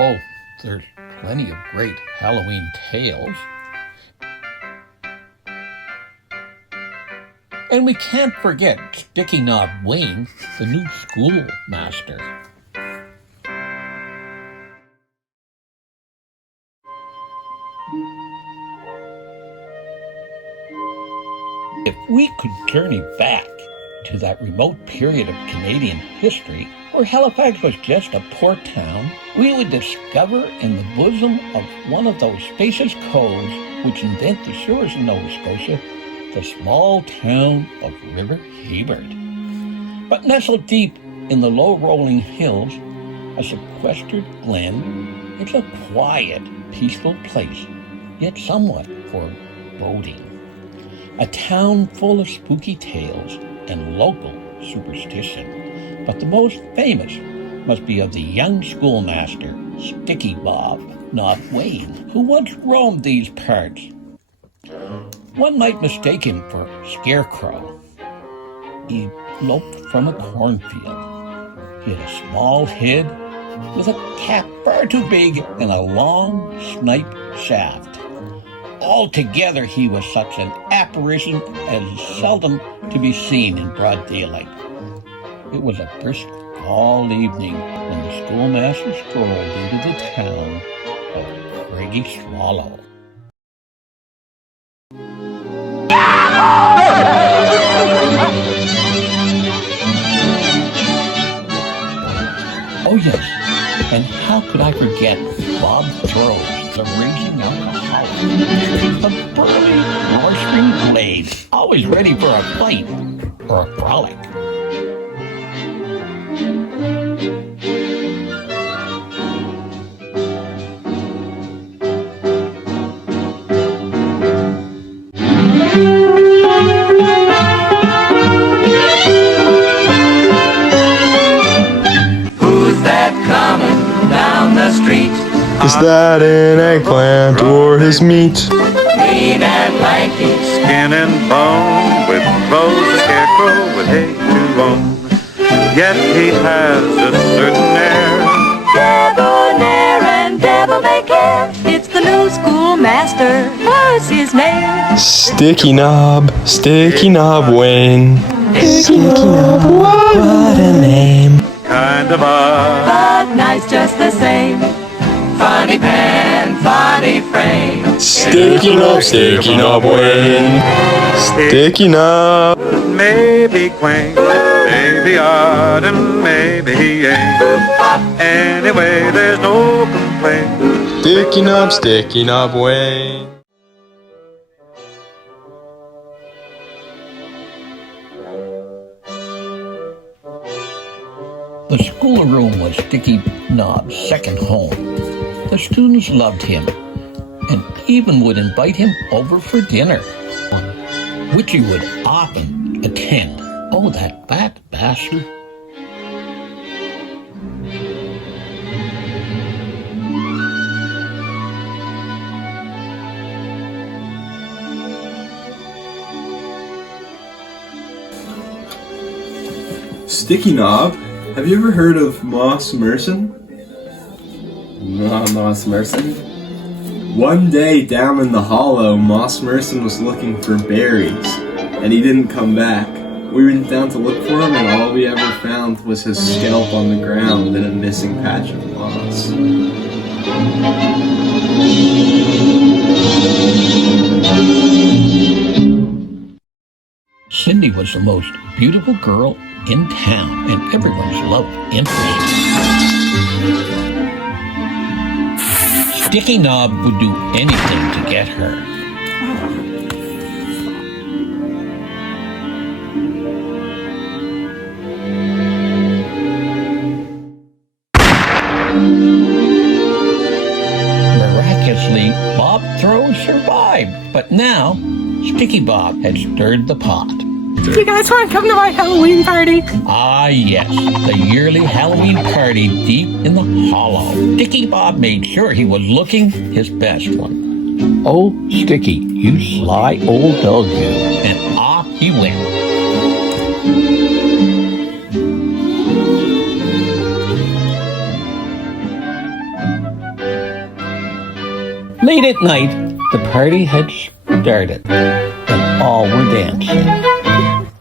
Oh, there's plenty of great Halloween tales. And we can't forget Sticky Knob Wayne, the new schoolmaster. If we could journey back to that remote period of Canadian history where Halifax was just a port town, we would discover in the bosom of one of those spacious coves which indent the shores of Nova Scotia the small town of River Hebert. But nestled deep in the low-rolling hills, a sequestered glen, it's a quiet, peaceful place, yet somewhat foreboding. A town full of spooky tales and local superstition. But the most famous must be of the young schoolmaster, Sticky Knob Wayne, who once roamed these parts. One might mistake him for Scarecrow. He loped from a cornfield. He had a small head with a cap far too big and a long snipe shaft. Altogether, he was such an apparition as seldom to be seen in broad daylight. It was a brisk fall evening when the schoolmaster strolled into the town of Craigie Swallow. Oh yes, and how could I forget Bob Throws, the raging alcoholic, the burly, roistering blade, always ready for a fight or a frolic. Is that an eggplant or his meat? Lean and lanky, skin and bone, with clothes a scarecrow with hay to own. Yet he has a certain air, debonair and devil may care. It's the new schoolmaster, what's his name? Sticky Knob Wayne. Sticky Knob, what a name. kind of odd, But nice just the same. funny pen, funny frame. Sticky Knob Wayne. Sticky Knob. Maybe quaint, maybe odd, and maybe he ain't. Anyway, there's no complaint. Sticky Knob Wayne. The schoolroom was Sticky Knob's second home. The students loved him and even would invite him over for dinner, which he would often attend. Oh, that fat bastard. Sticky Knob? Have you ever heard of Moss Merson? No, Moss Merson? One day down in the hollow, Moss Merson was looking for berries, and he didn't come back. We went down to look for him, and all we ever found was his scalp on the ground and a missing patch of moss. Cindy was the most beautiful girl in town, and everyone's love interest. Sticky Knob would do anything to get her. Miraculously, Bob Throw survived, but now Sticky Bob had stirred the pot. Do you guys want to come to my Halloween party? Ah, yes, the yearly Halloween party deep in the hollow. Sticky Bob made sure he was looking his best one. Oh, Sticky, you sly old dog, you. And off he went. Late at night, the party had started, and all were dancing.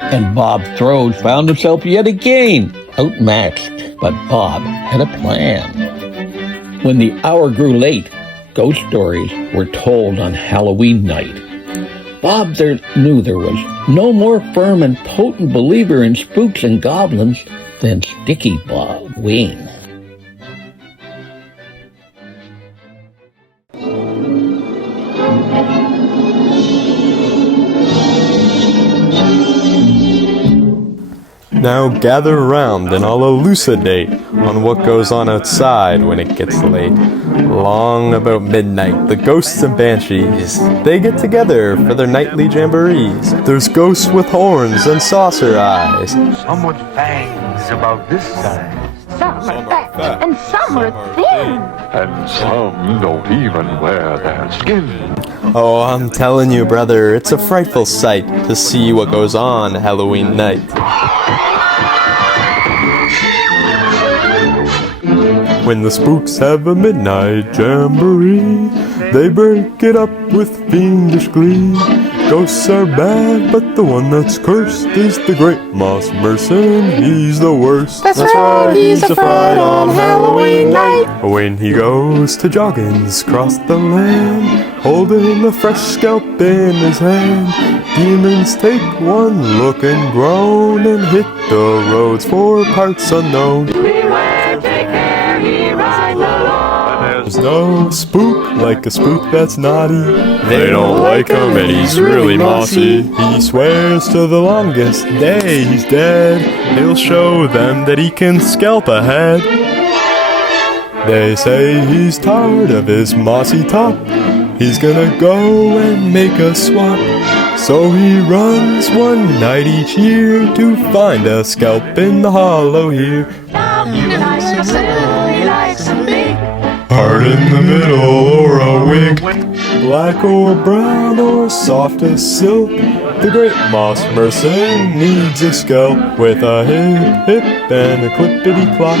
And Bob Throws found himself yet again outmatched, but Bob had a plan. When the hour grew late, ghost stories were told on Halloween night. Bob there knew there was no more firm and potent believer in spooks and goblins than Sticky Bob Wayne. Now gather around and I'll elucidate on what goes on outside when it gets late. Long about midnight, the ghosts and banshees, they get together for their nightly jamborees. There's ghosts with horns and saucer eyes. Some with fangs about this size. Some are fat, and some are thin. And some don't even wear their skin. Oh, I'm telling you, brother, it's a frightful sight to see what goes on Halloween night. When the spooks have a midnight jamboree, they break it up with fiendish glee. Ghosts are bad, but the one that's cursed is the great Moss Merson. He's the worst. That's right, he's a fright on Halloween night. When he goes to joggins across the land, holding a fresh scalp in his hand, demons take one look and groan and hit the roads for parts unknown. Beware, take care, he rides along. There's no spook like a spook that's naughty. They don't like him and he's really mossy. He swears to the longest day he's dead, he'll show them that he can scalp a head. They say he's tired of his mossy top, he's gonna go and make a swap. So he runs one night each year to find a scalp in the hollow here. He likes them big. Hard in the middle or a wig, black or brown or soft as silk. The great Moss Merson needs a scalp with a hip hip and a clippity clop.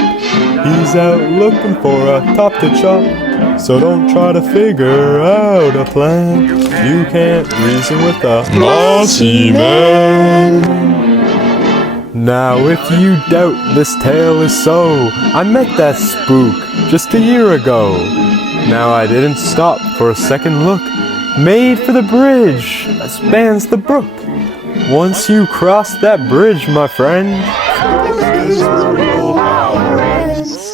He's out looking for a top to chop, so don't try to figure out a plan. You can't reason with a mossy man. Now if you doubt this tale is so, I met that spook just a year ago. Now I didn't stop for a second look, made for the bridge that spans the brook. Once you cross that bridge, my friend,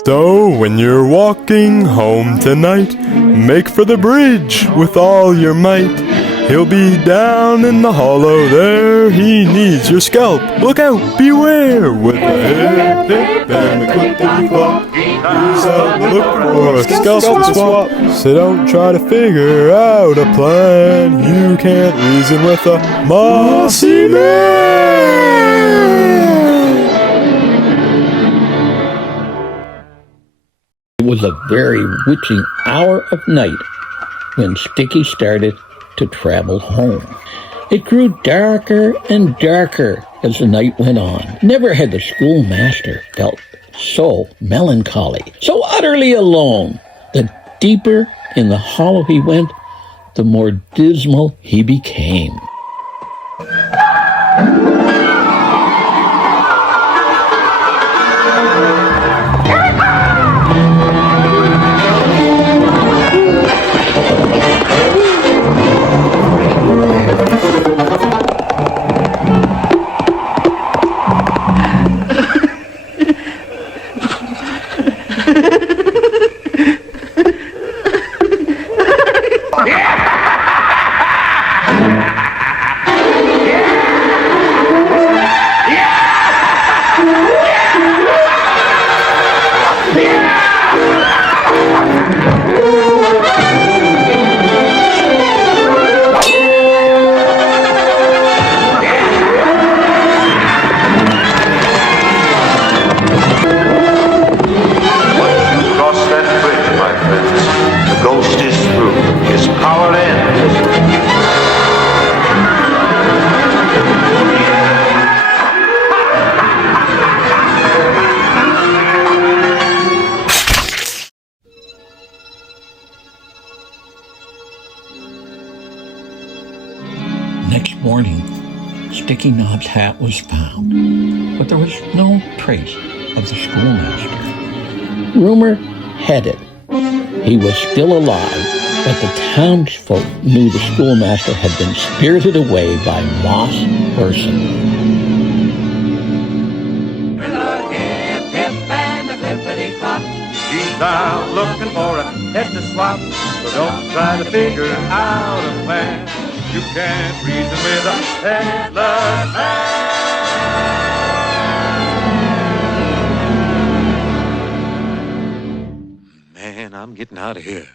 so when you're walking home tonight, make for the bridge with all your might. He'll be down in the hollow there, he needs your scalp. Look out, beware, with the hip hip and the clippity clop. He's out looking for a scalp to swap. So don't try to figure out a plan, you can't reason with a mossy man. It was a very witching hour of night when Sticky started to travel home. It grew darker and darker as the night went on. Never had the schoolmaster felt so melancholy, so utterly alone. The deeper in the hollow he went, the more dismal he became. morning, Sticky Knob's hat was found, but there was no trace of the schoolmaster. Rumor had it he was still alive, but the townsfolk knew the schoolmaster had been spirited away by Moss Merson. She's out looking for a head to swap, so don't try to figure out a plan. You can't reason with a headless man. Man, I'm getting out of here.